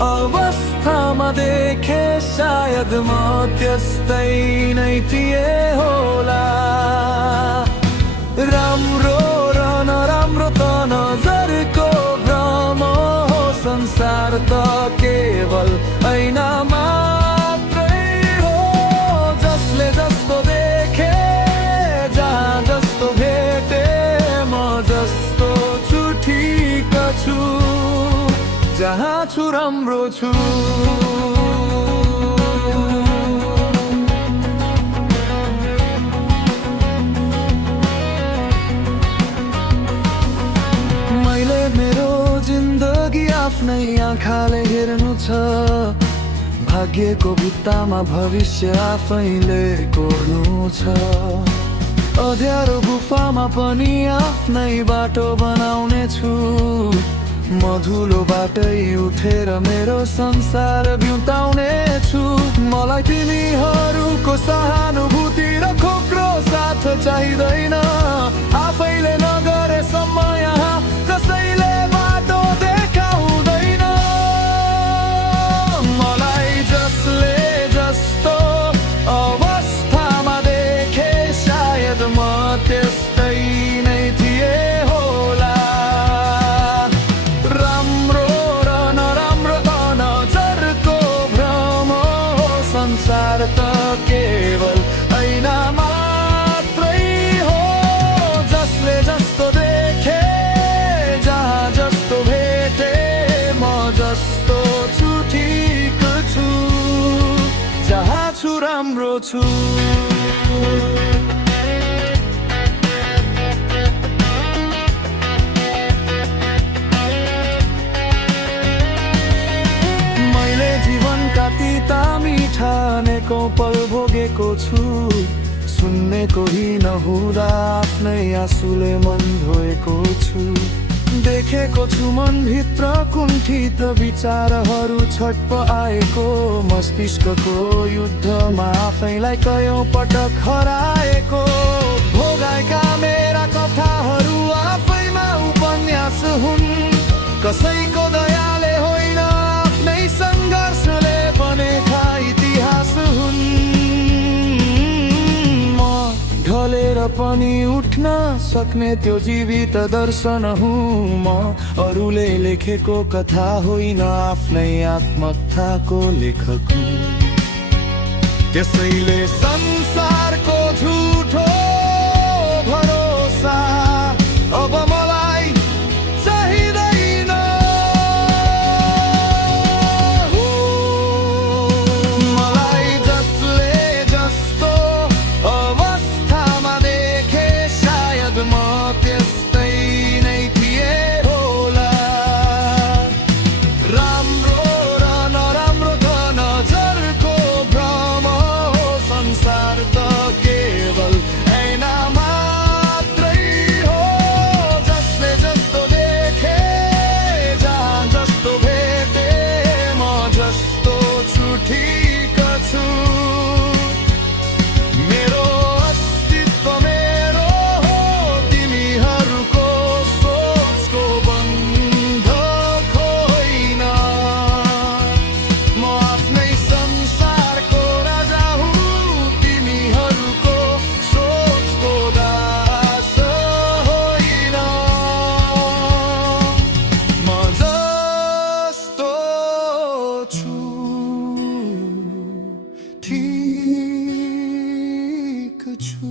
अवस्थामा देखे सायद म त्यस्तै नै थिए होला। राम्रो र नराम्रो त नजरको भ्रम हो, संसार त केवल ऐना मात्रै हो। जसले जस्तो देखे, जहाँ जस्तो भेटे, म जस्तो छु ठिक छु, जहाँ छु राम्रो छु। मैले मेरो जिन्दगी आफ्नै आँखाले हेर्नु छ, भाग्यको भित्तामा भविष्य आफैले कोर्नु छ। अँध्यारो गुफामा पनि आफ्नै बाटो बनाउने छु, मधुलो बाटै उठेर मेरो संसार बिउताउने छु। मलाई तिमीहरूको सहानुभूति र खोक्रो साथ चाहिँदैन, आफैले नगरेसम्म यहाँ कसैले बाटो देखाउँदैन। मलाई जसले जस्तो अवस्थामा देखे सायद म त्यस्तै नै थिए होला। राम्रो र नराम्रो त नजरको भ्रम हो, संसार त केवल ऐना मात्रै हो। जसले जस्तो देखे, जहाँ जस्तो भेटे, म जस्तो छु ठिक छु, जहाँ छु राम्रो छु। मैले जीवनका तिता मिठा अनेकौं पल भोगेको छु, सुन्ने कोही नहुँदा आफ्नै आँसुले मन धोएको छु। देखेको छु मनभित्र कुण्ठित विचारहरू छटप आएको, मस्तिष्कको युद्धमा आफैलाई कयौं पटक हराएको। भोगाएका मेरा कथाहरू आफैमा उपन्यास हुन्, कसैको दयाले होइन आफ्नै सङ्घर्षले बनेका इतिहास हुन्। म ढलेर पनि उठ्न सक्ने त्यो जीवित दर्शन हुँ। म अरूले लेखेको कथा होइन, आफ्नै आत्मकथाको लेखक हुँ। त्यसैले संसारको झुठो भरोसा अब मलाई चाहिँदैन। मलाई जसले जस्तो अवस्थामा देखे सायद म त्यस्तै नै थिए होला। राम्रो र नराम्रो त नजरको भ्रम हो, संसार त केवल ऐना मात्रै हो। जसले जस्तो देखे, जहाँ जस्तो भेटे, म जस्तो छु ठिक छु। मेरो अस्तित्व मेरो हो, तिमीहरूको सोचको बन्धक होइन। म आफ्नै संसारको राजा हुँ, तिमीहरूको सोचको दास होइन। म जस्तो छु ठिक छु।